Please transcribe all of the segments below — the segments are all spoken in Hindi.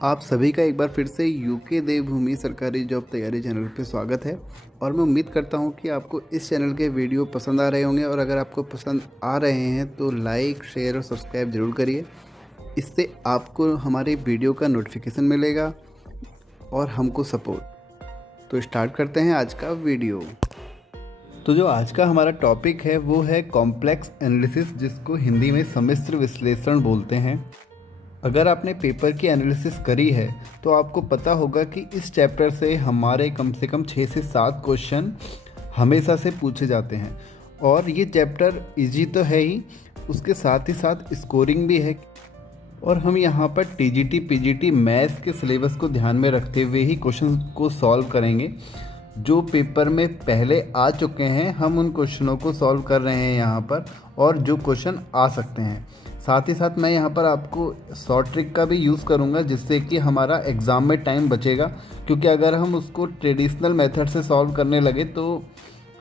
आप सभी का एक बार फिर से यूके देवभूमि सरकारी जॉब तैयारी चैनल पे स्वागत है। और मैं उम्मीद करता हूँ कि आपको इस चैनल के वीडियो पसंद आ रहे होंगे, और अगर आपको पसंद आ रहे हैं तो लाइक, शेयर और सब्सक्राइब ज़रूर करिए। इससे आपको हमारे वीडियो का नोटिफिकेशन मिलेगा और हमको सपोर्ट। तो स्टार्ट करते हैं आज का वीडियो। तो जो आज का हमारा टॉपिक है वो है कॉम्प्लेक्स एनालिसिस, जिसको हिंदी में सम्मिश्र विश्लेषण बोलते हैं। अगर आपने पेपर की एनालिसिस करी है तो आपको पता होगा कि इस चैप्टर से हमारे कम से कम 6 से 7 क्वेश्चन हमेशा से पूछे जाते हैं। और ये चैप्टर इजी तो है ही, उसके साथ ही साथ स्कोरिंग भी है। और हम यहाँ पर टीजीटी पीजीटी मैथ्स के सिलेबस को ध्यान में रखते हुए ही क्वेश्चन को सॉल्व करेंगे। जो पेपर में पहले आ चुके हैं हम उन क्वेश्चनों को सॉल्व कर रहे हैं यहाँ पर, और जो क्वेश्चन आ सकते हैं। साथ ही साथ मैं यहाँ पर आपको शॉर्ट ट्रिक का भी यूज़ करूँगा, जिससे कि हमारा एग्ज़ाम में टाइम बचेगा। क्योंकि अगर हम उसको ट्रेडिशनल मेथड से सॉल्व करने लगे तो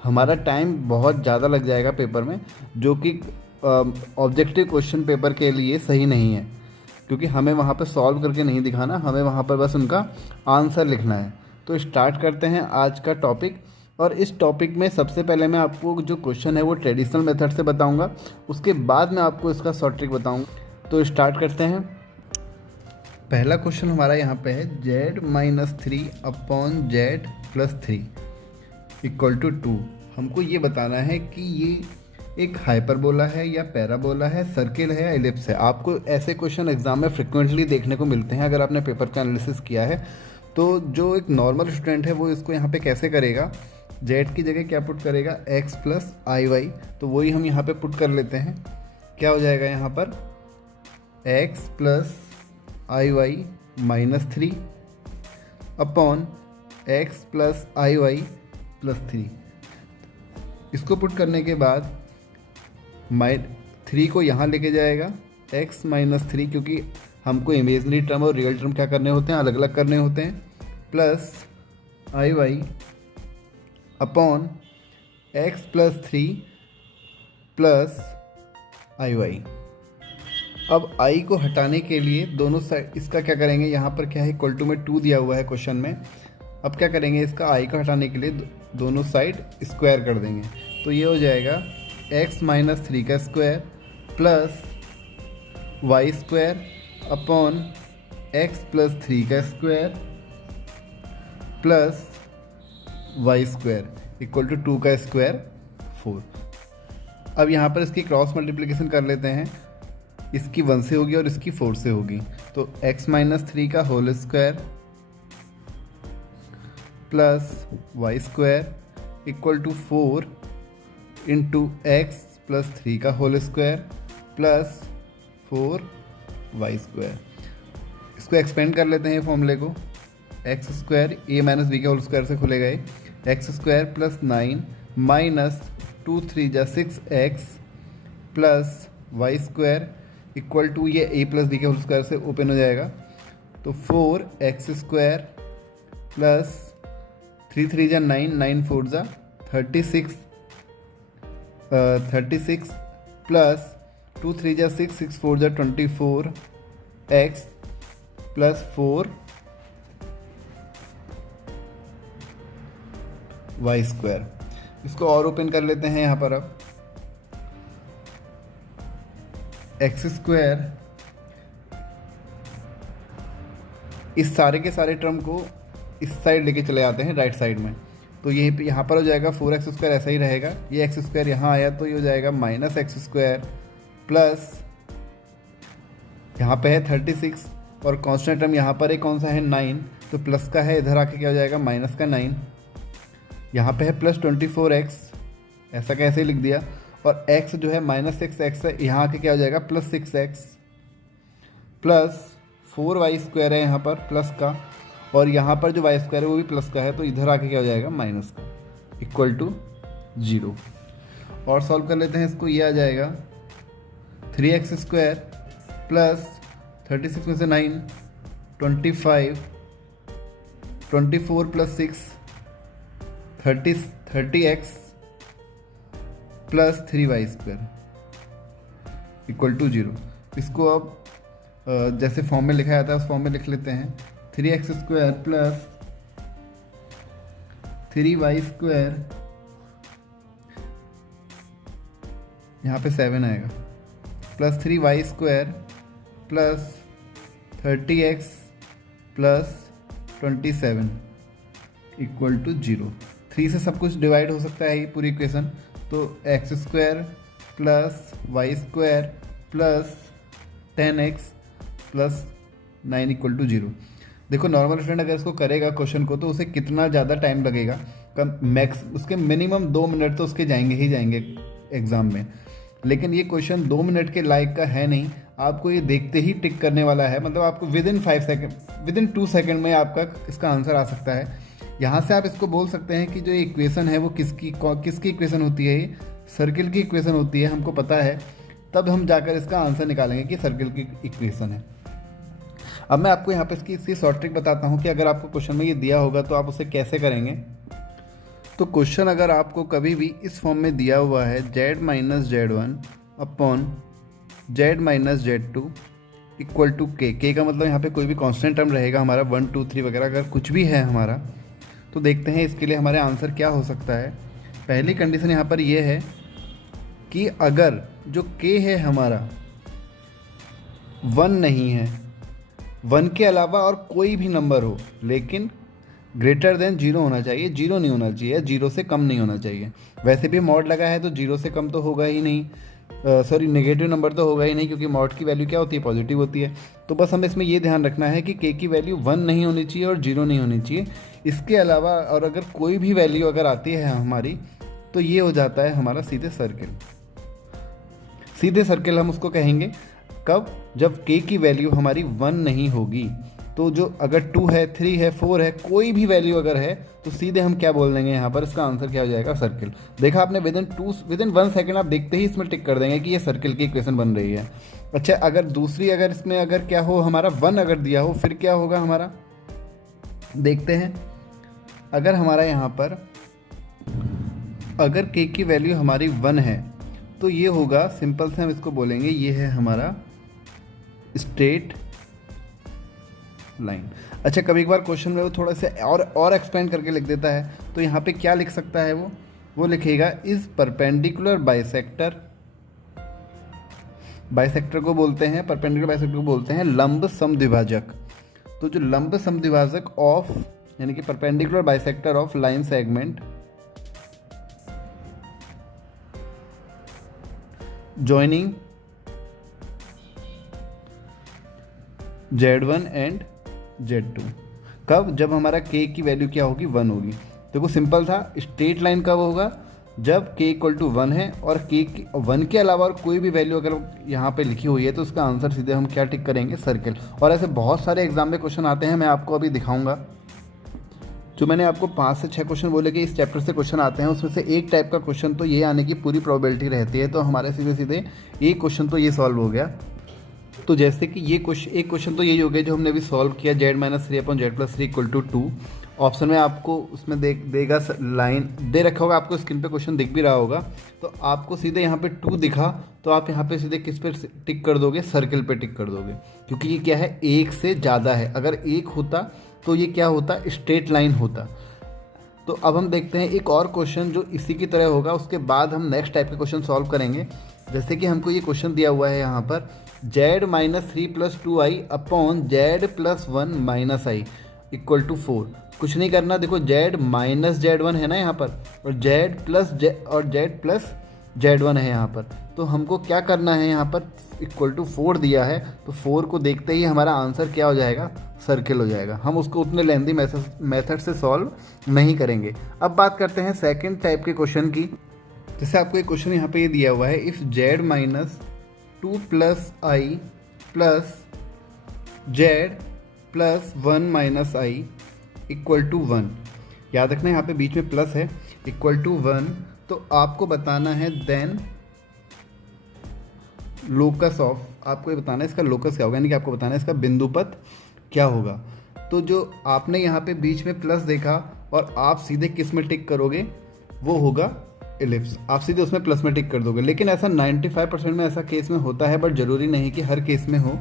हमारा टाइम बहुत ज़्यादा लग जाएगा पेपर में, जो कि ऑब्जेक्टिव क्वेश्चन पेपर के लिए सही नहीं है। क्योंकि हमें वहाँ पर सॉल्व करके नहीं दिखाना, हमें वहाँ पर बस उनका आंसर लिखना है। तो स्टार्ट करते हैं आज का टॉपिक। और इस टॉपिक में सबसे पहले मैं आपको जो क्वेश्चन है वो ट्रेडिशनल मेथड से बताऊंगा, उसके बाद मैं आपको इसका शॉर्ट ट्रिक बताऊंगा। तो स्टार्ट करते हैं। पहला क्वेश्चन हमारा यहाँ पे है z-3 upon z+3 equal to 2। हमको ये बताना है कि ये एक हाइपरबोला है या पैराबोला है, सर्किल है या एलिप्स है। आपको ऐसे क्वेश्चन एग्जाम में फ्रिक्वेंटली देखने को मिलते हैं अगर आपने पेपर का एनालिसिस किया है। तो जो एक नॉर्मल स्टूडेंट है वो इसको यहाँ पे कैसे करेगा, z की जगह क्या पुट करेगा, x प्लस आई वाई। तो वही हम यहाँ पे पुट कर लेते हैं। क्या हो जाएगा यहाँ पर, x प्लस आई वाई -3 अपॉन x प्लस आई वाई +3। इसको पुट करने के बाद 3 को यहाँ लेके जाएगा, x -3, क्योंकि हमको इमेजनरी टर्म और रियल टर्म क्या करने होते हैं, अलग अलग करने होते हैं, प्लस आई वाई अपॉन x+3 प्लस आई वाई। अब i को हटाने के लिए दोनों साइड इसका क्या करेंगे, यहाँ पर क्या है, इक्वल टू में 2 दिया हुआ है क्वेश्चन में। अब क्या करेंगे, इसका i को हटाने के लिए दोनों साइड स्क्वायर कर देंगे। तो ये हो जाएगा x-3 का square plus y square upon x+3 का square plus y square equal to 2 का स्क्वायर 4। अब यहाँ पर इसकी क्रॉस मल्टीप्लिकेशन कर लेते हैं। इसकी 1 से होगी और इसकी 4 से होगी। तो x-3 का whole square plus y square equal to 4 into x+3 का whole square plus 4 y square. इसको एक्सपेंड कर लेते हैं फॉर्मूले को। X square a minus b के होल स्क्वायर से खुले गए, एक्स स्क्वायर प्लस 9 माइनस 2 3 जा 6x plus y square equal to ये a प्लस बी के होल स्क्वायर से ओपन हो जाएगा। तो 4x स्क्वायर प्लस 3 3 जा 9 9 4 जा 36 प्लस 2 3 जा 6 6 4 जा 24x प्लस 4 वाई स्क्वायर। इसको और ओपन कर लेते हैं यहाँ पर। अब एक्स स्क्वायर, इस सारे के सारे टर्म को इस साइड लेके चले आते हैं राइट साइड में। तो यहीं पे यहाँ पर हो जाएगा 4x स्क्वायर, ऐसा ही रहेगा। ये एक्स स्क्वायर यहाँ आया तो ये हो जाएगा -x स्क्वायर प्लस यहाँ पे है 36 और कांस्टेंट टर्म यहाँ पर है, कौन सा है, 9। तो प्लस का है, इधर आके क्या हो जाएगा, माइनस का 9। यहाँ पे है प्लस 24x, ऐसा कैसे लिख दिया। और x जो है -6x है, यहाँ आके क्या हो जाएगा, plus 6x plus 4y square है यहाँ पर प्लस का, और यहाँ पर जो y स्क्वायर है वो भी प्लस का है, तो इधर आके क्या हो जाएगा, माइनस का, इक्वल टू 0। और सॉल्व कर लेते हैं इसको। ये आ जाएगा 3x स्क्वायर प्लस 36 में से 9 25 24 plus 6 30x plus 3y square equal to 0। इसको अब जैसे फॉर्म में लिखा जाता है उस फॉर्म में लिख लेते हैं। 3x² प्लस 3y², यहाँ पे 7 आएगा, plus 3y² plus 30x plus 27 equal to 0। 3 से सब कुछ डिवाइड हो सकता है ये पूरी इक्वेशन, तो x² plus y² plus 10x plus 9 equal to 0। देखो नॉर्मल स्टूडेंट अगर इसको करेगा क्वेश्चन को तो उसे कितना ज़्यादा टाइम लगेगा, कम मैक्स उसके मिनिमम 2 मिनट तो उसके जाएंगे ही जाएंगे एग्ज़ाम में। लेकिन ये क्वेश्चन 2 मिनट के लायक का है नहीं, आपको ये देखते ही टिक करने वाला है, मतलब आपको विदिन 2 सेकेंड में आपका इसका आंसर आ सकता है। यहाँ से आप इसको बोल सकते हैं कि जो इक्वेशन है वो किसकी इक्वेशन होती है, ये सर्किल की इक्वेशन होती है, हमको पता है, तब हम जाकर इसका आंसर निकालेंगे कि सर्किल की इक्वेशन है। अब मैं आपको यहाँ पे इसकी शॉर्ट ट्रिक बताता हूँ कि अगर आपको क्वेश्चन में ये दिया होगा तो आप उसे कैसे करेंगे। तो क्वेश्चन अगर आपको कभी भी इस फॉर्म में दिया हुआ है z minus Z1 upon z minus Z2 equal to k का मतलब यहाँ पे कोई भी कांस्टेंट टर्म रहेगा हमारा 1 2 3 वगैरह अगर कुछ भी है हमारा, तो देखते हैं इसके लिए हमारे आंसर क्या हो सकता है। पहली कंडीशन यहाँ पर ये है कि अगर जो k है हमारा 1 नहीं है, 1 के अलावा और कोई भी नंबर हो लेकिन ग्रेटर देन 0 होना चाहिए, 0 नहीं होना चाहिए, 0 से कम नहीं होना चाहिए। वैसे भी मॉड लगा है तो 0 से कम तो होगा ही नहीं, सॉरी नेगेटिव नंबर तो होगा ही नहीं, क्योंकि मॉड की वैल्यू क्या होती है, पॉजिटिव होती है। तो बस हमें इसमें ये ध्यान रखना है कि k की वैल्यू 1 नहीं होनी चाहिए और 0 नहीं होनी चाहिए। इसके अलावा और अगर कोई भी वैल्यू अगर आती है हमारी तो ये हो जाता है हमारा सीधे सर्किल। सीधे सर्किल हम उसको कहेंगे कब, जब k की वैल्यू हमारी 1 नहीं होगी। तो जो अगर 2 है 3 है 4 है कोई भी वैल्यू अगर है तो सीधे हम क्या बोल देंगे यहाँ पर, इसका आंसर क्या हो जाएगा, सर्किल। देखा आपने विदिन 1 सेकेंड आप देखते ही इसमें टिक कर देंगे कि ये सर्किल की इक्वेशन बन रही है। अच्छा अगर दूसरी अगर इसमें अगर क्या हो हमारा 1 अगर दिया हो फिर क्या होगा हमारा, देखते हैं। अगर हमारा यहाँ पर अगर k की वैल्यू हमारी 1 है तो ये होगा, सिंपल से हम इसको बोलेंगे ये है हमारा स्ट्रेट लाइन। अच्छा कभी एक बार क्वेश्चन में वो थोड़ा सा और एक्सपेंड करके लिख देता है, तो यहाँ पे क्या लिख सकता है वो लिखेगा इज परपेंडिकुलर बाइसेक्टर। बाइसेक्टर को बोलते हैं, परपेंडिकुलर बाइसेक्टर को बोलते हैं लंब समद्विभाजक। तो जो लंब समद्विभाजक ऑफ यानी कि perpendicular bisector of line segment joining Z1 and Z2, कब, जब हमारा k की वैल्यू क्या होगी, 1 होगी। देखो सिंपल था, स्ट्रेट लाइन कब होगा, जब k इक्वल टू 1 है और k 1 के अलावा और कोई भी वैल्यू अगर यहाँ पे लिखी हुई है तो उसका आंसर सीधे हम क्या टिक करेंगे, सर्किल। और ऐसे बहुत सारे एग्जाम में क्वेश्चन आते हैं, मैं आपको अभी दिखाऊंगा। जो मैंने आपको 5 से 6 क्वेश्चन बोले कि इस चैप्टर से क्वेश्चन आते हैं, उसमें से एक टाइप का क्वेश्चन तो ये आने की पूरी प्रोबेबिलिटी रहती है। तो हमारे सीधे एक क्वेश्चन तो ये सॉल्व हो गया। तो जैसे कि ये एक क्वेश्चन तो यही हो गया जो हमने अभी सॉल्व किया, z-3 upon z+3 equal to 2। Option में आपको उसमें देगा लाइन दे रखा होगा, आपको स्क्रीन पे क्वेश्चन दिख भी रहा होगा। तो आपको सीधे यहाँ पे 2 दिखा तो आप यहाँ पे सीधे किस पे टिक कर दोगे, सर्किल पे टिक कर दोगे, क्योंकि ये क्या है, 1 से ज़्यादा है। अगर 1 होता तो ये क्या होता, स्ट्रेट लाइन होता। तो अब हम देखते हैं एक और क्वेश्चन जो इसी की तरह होगा, उसके बाद हम नेक्स्ट टाइप के क्वेश्चन सॉल्व करेंगे। जैसे कि हमको ये क्वेश्चन दिया हुआ है यहाँ पर z-3 + 2i upon z+1 - i equal to 4। कुछ नहीं करना, देखो z-z1 है ना यहाँ पर, और z+z1 है यहाँ पर। तो हमको क्या करना है, यहाँ पर इक्वल टू 4 दिया है, तो 4 को देखते ही हमारा आंसर क्या हो जाएगा, सर्किल हो जाएगा। हम उसको उतने लेंदी मेथड से सॉल्व नहीं करेंगे। अब बात करते हैं सेकंड टाइप के क्वेश्चन की। जैसे आपको एक क्वेश्चन यहाँ पे ये दिया हुआ है, if z-2 + i plus z+1 - i equal to 1। याद रखना यहाँ पे बीच में प्लस है, इक्वल टू 1। तो आपको बताना है देन लोकस ऑफ, आपको ये बताना है इसका लोकस क्या होगा, यानी कि आपको बताना है इसका बिंदुपथ क्या होगा। तो जो आपने यहाँ पे बीच में प्लस देखा और आप सीधे किस में टिक करोगे, वो होगा एलिप्स। आप सीधे उसमें प्लस में टिक कर दोगे। लेकिन ऐसा 95% में ऐसा केस में होता है, बट ज़रूरी नहीं कि हर केस में हो।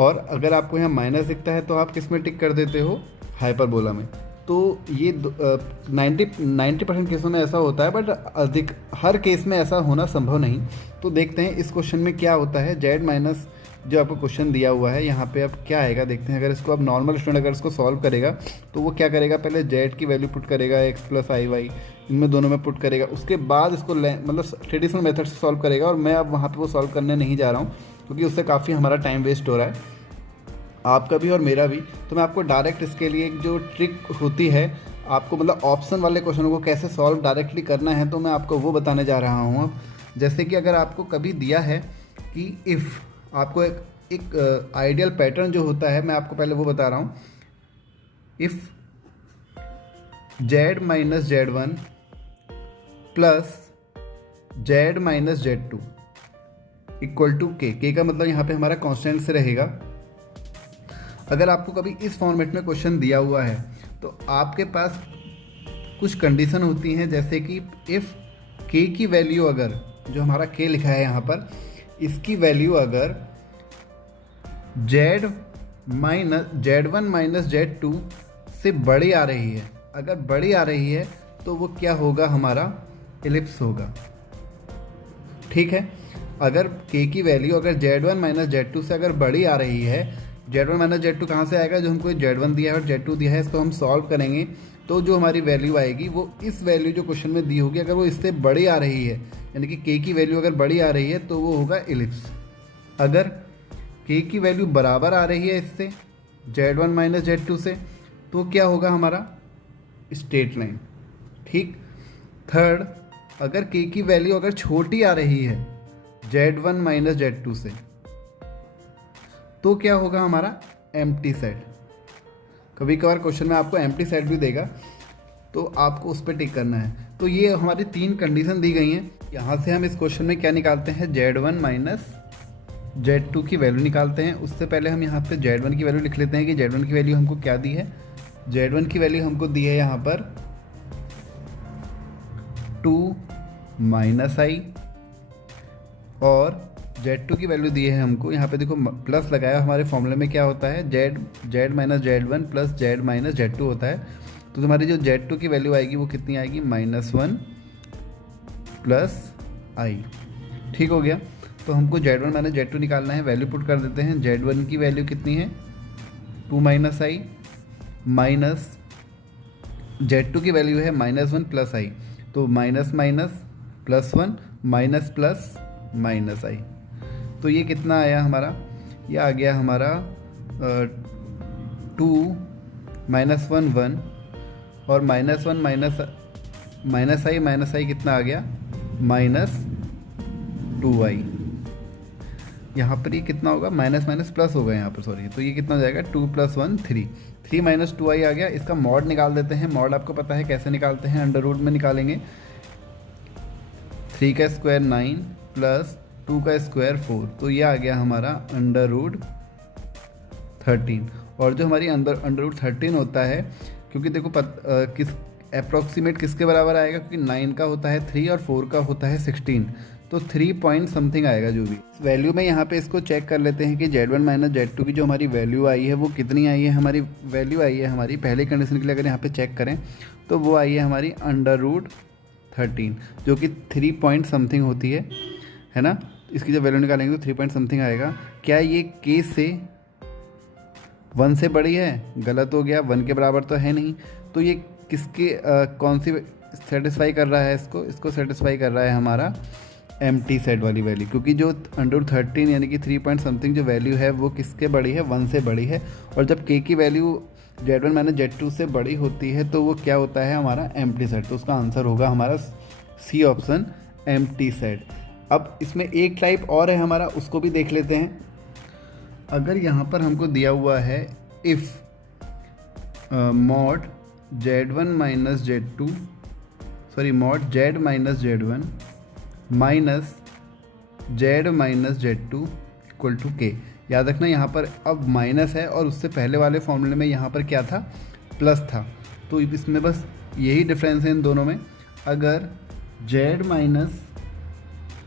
और अगर आपको यहाँ माइनस दिखता है तो आप किस में टिक कर देते हो, हाइपरबोला में। तो ये 90% केसों में ऐसा होता है, बट अधिक हर केस में ऐसा होना संभव नहीं। तो देखते हैं इस क्वेश्चन में क्या होता है। जेड माइनस जो आपको क्वेश्चन दिया हुआ है यहाँ पे अब क्या आएगा देखते हैं। अगर इसको अब नॉर्मल स्टूडेंट अगर इसको सॉल्व करेगा तो वो क्या करेगा, पहले जेड की वैल्यू पुट करेगा एक्स प्लस आई वाई, इनमें दोनों में पुट करेगा, उसके बाद इसको मतलब ट्रेडिशनल मेथड से सॉल्व करेगा। और मैं अब वहाँ पे वो सॉल्व करने नहीं जा रहा हूँ क्योंकि उससे काफ़ी हमारा टाइम वेस्ट हो रहा है, आपका भी और मेरा भी। तो मैं आपको डायरेक्ट इसके लिए एक जो ट्रिक होती है, आपको मतलब ऑप्शन वाले क्वेश्चनों को कैसे सॉल्व डायरेक्टली करना है, तो मैं आपको वो बताने जा रहा हूँ अब। जैसे कि अगर आपको कभी दिया है कि इफ़ आपको एक आइडियल पैटर्न जो होता है, मैं आपको पहले वो बता रहा हूँ। If z minus z one plus z minus Z two equal to k का मतलब यहाँ पे हमारा कांस्टेंट से रहेगा। अगर आपको कभी इस फॉर्मेट में क्वेश्चन दिया हुआ है तो आपके पास कुछ कंडीशन होती हैं, जैसे कि इफ़ के की वैल्यू अगर, जो हमारा के लिखा है यहाँ पर, इसकी वैल्यू अगर z one minus Z two से बड़ी आ रही है, अगर बड़ी आ रही है तो वो क्या होगा, हमारा एलिप्स होगा। ठीक है, अगर के की वैल्यू अगर z one minus Z two से अगर बड़ी आ रही है, z one minus Z two कहाँ से आएगा, जो हमको जेड वन दिया है और जेड टू दिया है, इसको हम सॉल्व करेंगे तो जो हमारी वैल्यू आएगी वो इस वैल्यू जो क्वेश्चन में दी होगी, अगर वो इससे बड़ी आ रही है, यानी कि के की वैल्यू अगर बड़ी आ रही है तो वो होगा एलिप्स। अगर के की वैल्यू बराबर आ रही है इससे, z one minus Z two से, तो क्या होगा, हमारा स्ट्रेट लाइन। ठीक। थर्ड, अगर के की वैल्यू अगर छोटी आ रही है z one minus Z two से, तो क्या होगा, हमारा एम्प्टी सेट। कभी कभार क्वेश्चन में आपको एम्प्टी सेट भी देगा तो आपको उस पर टिक करना है। तो ये हमारी 3 कंडीशन दी गई हैं। यहाँ से हम इस क्वेश्चन में क्या निकालते हैं, z one minus Z two की वैल्यू निकालते हैं। उससे पहले हम यहाँ पे जेड वन की वैल्यू लिख लेते हैं कि जेड वन की वैल्यू हमको क्या दी है। जेड वन की वैल्यू हमको दी है यहाँ पर 2 माइनस आई, और जेड टू की वैल्यू दी है हमको, यहाँ पे देखो प्लस लगाया, हमारे फॉर्मूले में क्या होता है, z minus z one plus z minus Z two होता है। तो तुम्हारी जो जेड टू की वैल्यू आएगी वो कितनी आएगी, -1 प्लस आई। ठीक हो गया। तो हमको z one minus Z two निकालना है, वैल्यू पुट कर देते हैं। जेड वन की वैल्यू कितनी है, 2 minus I, minus Z two की वैल्यू है -1 प्लस आई, तो minus minus plus 1 minus plus minus I. तो ये कितना आया हमारा, ये आ गया हमारा 2 -1 1 और -1 माइनस आई कितना आ गया, -2i। यहाँ पर ये कितना होगा, माइनस माइनस प्लस होगा यहाँ पर, सॉरी। तो ये कितना हो जाएगा, 2 + 1 3, 3 - 2i आ गया। इसका मॉड निकाल देते हैं। मॉड आपको पता है कैसे निकालते हैं, अंडर रूट में निकालेंगे। 3 का स्क्वायर 9 प्लस 2 का स्क्वायर 4, तो ये आ गया हमारा √13। और जो हमारी √13 होता है, क्योंकि देखो किस अप्रॉक्सीमेट किसके बराबर आएगा, क्योंकि 9 का होता है 3 और 4 का होता है 16, तो 3 पॉइंट समथिंग आएगा जो भी वैल्यू में। यहाँ पे इसको चेक कर लेते हैं कि z one minus Z two की जो हमारी वैल्यू आई है वो कितनी आई है। हमारी वैल्यू आई है, हमारी पहले कंडीशन के लिए अगर यहाँ पे चेक करें तो वो आई है हमारी √13, जो कि 3 पॉइंट समथिंग होती है ना। इसकी जब वैल्यू निकालेंगे तो 3 पॉइंट समथिंग आएगा। क्या ये के से 1 से बड़ी है, गलत हो गया, 1 के बराबर तो है नहीं। तो ये किसके कौन सी सेटिस्फाई कर रहा है, इसको सेटिस्फाई कर रहा है हमारा एम्प्टी सेट वाली वैल्यू, क्योंकि जो √13 यानी कि 3 पॉइंट समथिंग जो वैल्यू है वो किसके बड़ी है, 1 से बड़ी है। और जब के की value z one minus Z two से बड़ी होती है तो वो क्या होता है, हमारा एम्प्टी सेट। तो उसका आंसर होगा हमारा सी ऑप्शन, एम्प्टी सेट। अब इसमें एक टाइप और है हमारा, उसको भी देख लेते हैं। अगर यहाँ पर हमको दिया हुआ है if mod z one minus Z two, sorry mod z minus z one minus z minus Z two equal to k. याद रखना यहाँ पर अब माइनस है और उससे पहले वाले फॉर्मूले में यहाँ पर क्या था, प्लस था। तो इसमें बस यही डिफरेंस है इन दोनों में। अगर z minus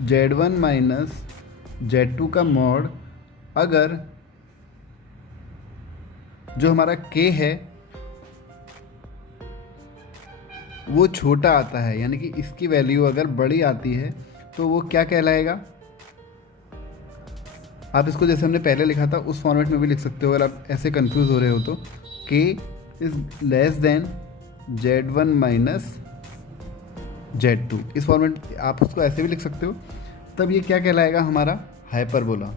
z one minus Z two का मॉड अगर जो हमारा k है वो छोटा आता है, यानी कि इसकी वैल्यू अगर बड़ी आती है तो वो क्या कहलाएगा। आप इसको जैसे हमने पहले लिखा था उस फॉर्मेट में भी लिख सकते हो अगर आप ऐसे कंफ्यूज हो रहे हो तो। k is less than z1 minus z2, इस फॉर्मेट आप उसको ऐसे भी लिख सकते हो। तब ये क्या कहलाएगा हमारा हाइपरबोला।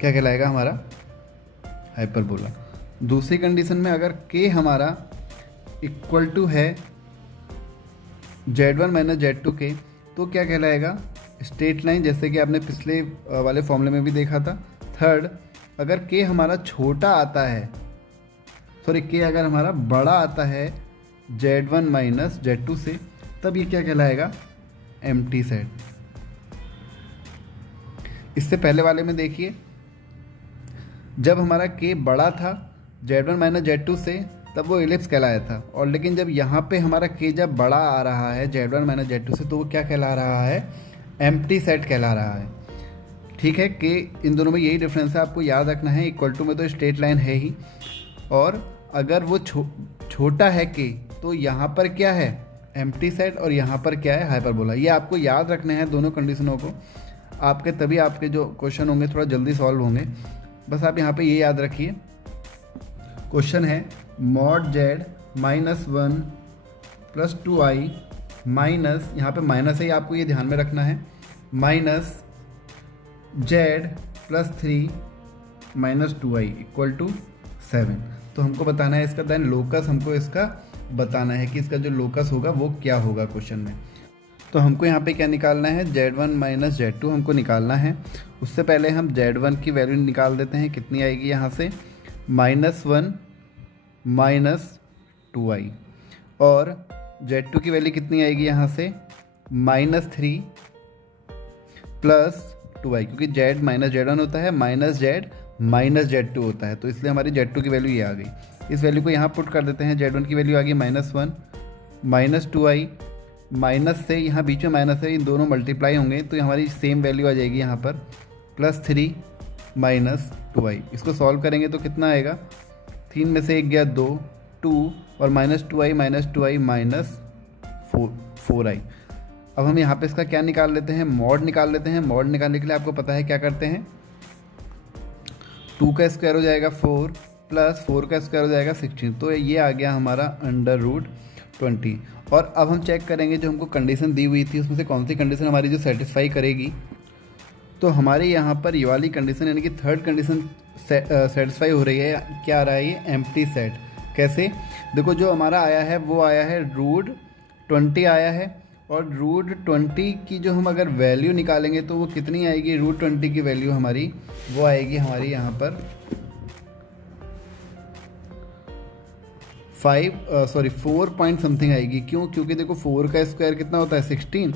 क्या कहलाएगा हमारा हाइपरबोला। दूसरी कंडीशन में अगर k हमारा इक्वल टू है z1 माइनस z2 के, तो क्या कहलाएगा स्ट्रेट लाइन, जैसे कि आपने पिछले वाले फॉर्मूले में भी देखा था। थर्ड, अगर k हमारा छोटा आता है, सॉरी k अगर हमारा बड़ा आता है z1 माइनस z2 से, तब ये क्या कहलाएगा एम्प्टी सेट। इससे पहले वाले में देखिए, जब हमारा k बड़ा था z1 माइनस z2 से तब वो इलिप्स कहलाया था, और लेकिन जब यहाँ पे हमारा k जब बड़ा आ रहा है z1 माइनस z2 से तो वो क्या कहला रहा है एम्प्टी सेट कहला रहा है। ठीक है, k इन दोनों में यही डिफरेंस है, आपको याद रखना है। इक्वल टू में तो स्ट्रेट लाइन है ही, और अगर वो छोटा है k तो यहाँ पर क्या है एम्प्टी सेट और यहाँ पर क्या है हाइपरबोला। ये आपको याद रखने हैं दोनों कंडीशनों को, आपके तभी आपके जो क्वेश्चन होंगे थोड़ा जल्दी सॉल्व होंगे। बस आप यहाँ पे ये याद रखिए, क्वेश्चन है mod z minus 1 plus 2i minus, यहाँ पे माइनस है, आपको ये ध्यान में रखना है, minus z plus 3 minus 2i equal to 7। तो हमको बताना है इसका देन लोकस, हमको इसका बताना है कि इसका जो लोकस होगा वो क्या होगा क्वेश्चन में। तो हमको यहाँ पे क्या निकालना है z1 माइनस z2 हमको निकालना है। उससे पहले हम z1 की वैल्यू निकाल देते हैं, कितनी आएगी यहाँ से -1 माइनस 2i, और z2 की वैल्यू कितनी आएगी यहाँ से -3 प्लस 2i, क्योंकि z माइनस z1 होता है माइनस z माइनस z2 होता है, तो इसलिए हमारी z2 की वैल्यू ये आ गई। इस वैल्यू को यहाँ पुट कर देते हैं, z1 की वैल्यू आ गई -1 माइनस 2i, माइनस से यहाँ बीच में माइनस है, इन दोनों मल्टीप्लाई होंगे तो हमारी सेम वैल्यू आ जाएगी यहाँ पर +3 माइनस 2i। इसको सॉल्व करेंगे तो कितना आएगा, 3 में से 1 गया 2 और -2i minus 2i minus 4i। अब हम यहाँ पे इसका क्या निकाल लेते हैं, मॉड निकाल लेते हैं। मॉड निकालने के लिए आपको पता है क्या करते हैं, 2 का स्क्वायर हो जाएगा 4 प्लस 4 का स्क्वायर हो जाएगा 16, तो ये आ गया हमारा √20। और अब हम चेक करेंगे जो हमको कंडीशन दी हुई थी उसमें से कौन सी कंडीशन हमारी जो सेटिस्फाई करेगी। तो हमारे यहाँ पर ये वाली कंडीशन यानी कि थर्ड कंडीशन सेटिस्फाई हो रही है। क्या आ रहा है ये एम्प्टी सेट। कैसे, देखो जो हमारा आया है वो आया है √20 आया है, और √20 की जो हम अगर वैल्यू निकालेंगे तो वो कितनी आएगी, √20 की वैल्यू हमारी वो आएगी हमारी यहाँ पर 4 पॉइंट समथिंग आएगी। क्यों, क्योंकि देखो 4 का स्क्वायर कितना होता है 16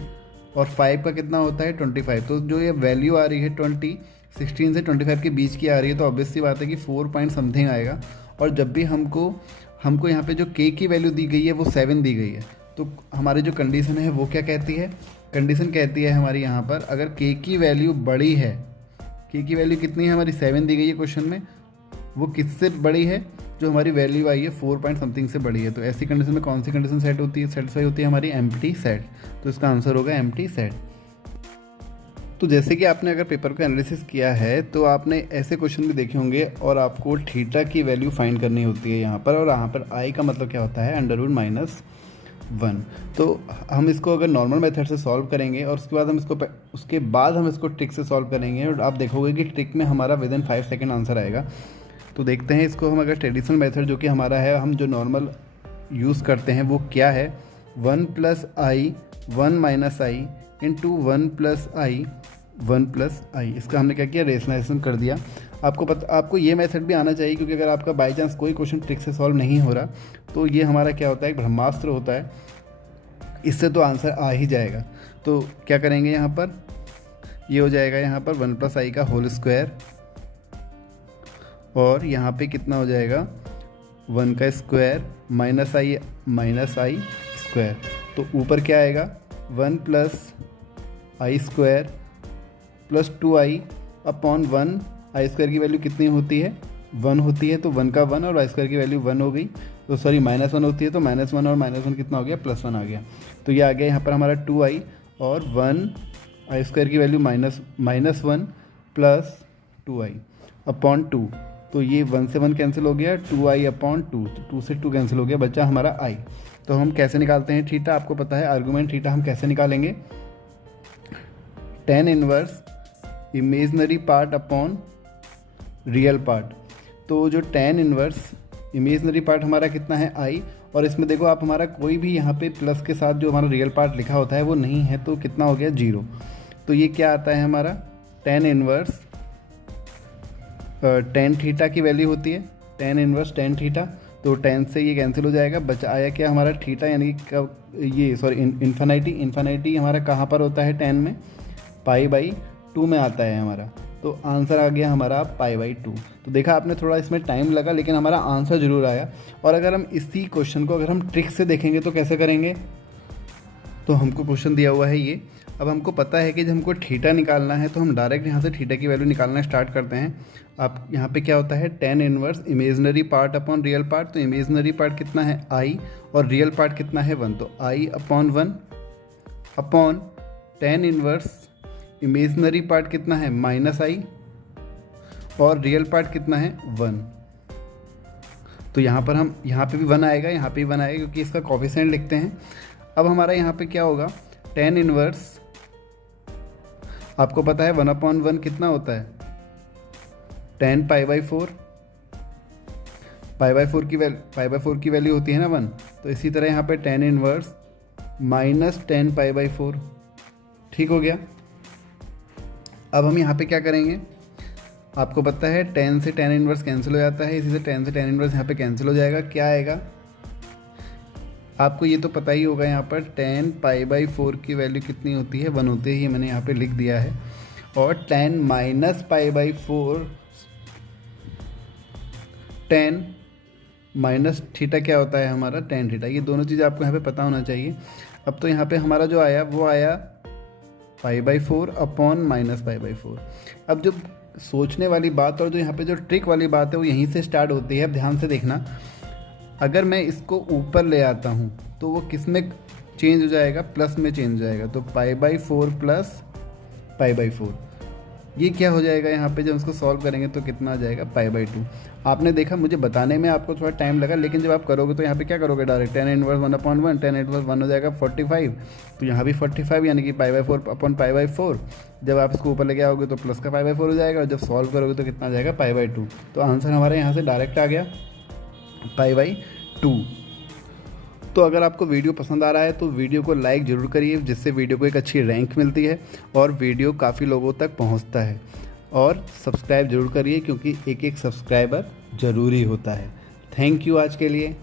और 5 का कितना होता है 25, तो जो ये वैल्यू आ रही है 16 से 25 के बीच की आ रही है, तो ऑब्वियस सी बात है कि 4 पॉइंट समथिंग आएगा। और जब भी हमको यहाँ पे जो k की वैल्यू दी गई है वो 7 दी गई है, तो हमारी जो कंडीशन है वो क्या कहती है, कंडीशन कहती है हमारी यहाँ पर अगर k की वैल्यू बड़ी है, k की वैल्यू कितनी है हमारी 7 दी गई है क्वेश्चन में, वो किससे बड़ी है, जो हमारी वैल्यू आई है 4 पॉइंट समथिंग से बड़ी है। तो ऐसी कंडीशन में कौन सी कंडीशन सेट होती है, सेटिस्फाई होती है हमारी एम्प्टी सेट। तो इसका आंसर होगा एम्प्टी सेट। तो जैसे कि आपने अगर पेपर को एनालिसिस किया है तो आपने ऐसे क्वेश्चन भी देखे होंगे, और आपको थीटा की वैल्यू फाइंड करनी होती है यहाँ पर, और यहाँ पर आई का मतलब क्या होता है √-1। तो हम इसको अगर नॉर्मल मेथड से सॉल्व करेंगे और उसके बाद हम इसको ट्रिक से सॉल्व करेंगे, और आप देखोगे कि ट्रिक में हमारा विदिन 5 सेकेंड आंसर आएगा। तो देखते हैं इसको हम अगर ट्रेडिशनल मेथड जो कि हमारा है, हम जो नॉर्मल यूज़ करते हैं वो क्या है, 1 + i 1 - i into 1 + i 1 + i। इसका हमने क्या किया, रेशनलाइजेशन कर दिया। आपको ये मेथड भी आना चाहिए, क्योंकि अगर आपका बाई चांस कोई क्वेश्चन ट्रिक से सॉल्व नहीं हो रहा तो ये हमारा क्या होता है, एक ब्रह्मास्त्र होता है, इससे तो आंसर आ ही जाएगा। तो क्या करेंगे यहाँ पर, ये हो जाएगा यहाँ पर 1 + i का होल स्क्वायर, और यहाँ पे कितना हो जाएगा 1 का स्क्वायर -i स्क्वायर। तो ऊपर क्या आएगा 1 + i² + 2i अपॉन 1 आई स्क्वायर की वैल्यू कितनी होती है, 1 होती है, तो 1 का 1 और आई स्क्वायर की वैल्यू 1 हो गई, तो सॉरी -1 होती है, तो -1 और -1 कितना हो गया, +1 आ गया। तो ये आ गया यहाँ पर हमारा 2i और 1 आई स्क्वायर की वैल्यू -1 प्लस 2i अपॉन 2, तो ये 1 से 1 कैंसिल हो गया, 2i अपॉन 2, तो 2 से 2 कैंसिल हो गया, बचा हमारा i। तो हम कैसे निकालते हैं थीटा, आपको पता है आर्गूमेंट थीटा हम कैसे निकालेंगे, tan inverse imaginary part upon real part. तो जो tan इनवर्स इमेजनरी पार्ट हमारा कितना है i, और इसमें देखो आप हमारा कोई भी यहाँ पे प्लस के साथ जो हमारा रियल पार्ट लिखा होता है वो नहीं है, तो कितना हो गया 0। तो ये क्या आता है हमारा tan इनवर्स tan थीटा की वैल्यू होती है, tan इनवर्स tan थीटा, तो tan से ये कैंसिल हो जाएगा, बचा आया क्या हमारा थीटा, यानी कि ये सॉरी इन्फिनिटी हमारा कहाँ पर होता है tan में, π/2 में आता है हमारा, तो आंसर आ गया हमारा π/2। तो देखा आपने, थोड़ा इसमें टाइम लगा लेकिन हमारा आंसर ज़रूर आया। और अगर हम इसी क्वेश्चन को अगर हम ट्रिक से देखेंगे तो कैसे करेंगे, तो हमको क्वेश्चन दिया हुआ है ये, अब हमको पता है कि जब हमको थीटा निकालना है तो हम डायरेक्ट यहाँ से थीटा की वैल्यू निकालना स्टार्ट करते हैं। आप यहाँ पे क्या होता है, tan inverse imaginary part upon real part, तो इमेजनरी पार्ट कितना है i और रियल पार्ट कितना है 1, तो i upon 1 upon tan inverse imaginary part कितना है -i और रियल पार्ट कितना है 1। तो यहाँ पर हम यहाँ पे भी 1 आएगा, यहाँ पे भी 1 आएगा, क्योंकि इसका कोफिशिएंट लिखते हैं। अब हमारा यहाँ पे क्या होगा, tan इनवर्स आपको पता है 1/1 कितना होता है, tan π/4, π/4 की वैल्यू होती है ना 1, तो इसी तरह यहाँ पे tan इनवर्स -tan π/4, ठीक हो गया। अब हम यहाँ पे क्या करेंगे, आपको पता है tan से tan इनवर्स कैंसिल हो जाता है, इसी से tan से tan इनवर्स यहाँ पे कैंसिल हो जाएगा, क्या आएगा आपको ये तो पता ही होगा, यहाँ पर tan π/4 की वैल्यू कितनी होती है, 1 होती है, ये मैंने यहाँ पे लिख दिया है, और tan -π/4 tan माइनस थीटा क्या होता है हमारा tan थीटा, ये दोनों चीज़ आपको यहाँ पे पता होना चाहिए। अब तो यहाँ पे हमारा जो आया वो आया π/4 अपॉन -π/4। अब जो सोचने वाली बात और जो यहाँ पे जो ट्रिक वाली बात है वो यहीं से स्टार्ट होती है। अब ध्यान से देखना, अगर मैं इसको ऊपर ले आता हूँ तो वो किस में चेंज हो जाएगा, प्लस में चेंज हो जाएगा, तो π/4 प्लस π/4, ये क्या हो जाएगा यहाँ पे जब इसको सॉल्व करेंगे तो कितना आ जाएगा π/2। आपने देखा, मुझे बताने में आपको थोड़ा टाइम लगा, लेकिन जब आप करोगे तो यहाँ पे क्या करोगे, direct tan inverse 1/1, tan inverse 1 हो जाएगा 45, तो यहाँ भी 45 यानी कि π/4 अपॉन π/4। जब आप इसको ऊपर लेके आओगे तो प्लस का π/4 हो जाएगा, और जब सॉल्व करोगे तो कितना आ जाएगा π/2। तो आंसर हमारे यहाँ से डायरेक्ट आ गया π/2। तो अगर आपको वीडियो पसंद आ रहा है तो वीडियो को लाइक ज़रूर करिए, जिससे वीडियो को एक अच्छी रैंक मिलती है और वीडियो काफ़ी लोगों तक पहुंचता है। और सब्सक्राइब ज़रूर करिए, क्योंकि एक एक सब्सक्राइबर ज़रूरी होता है। थैंक यू आज के लिए।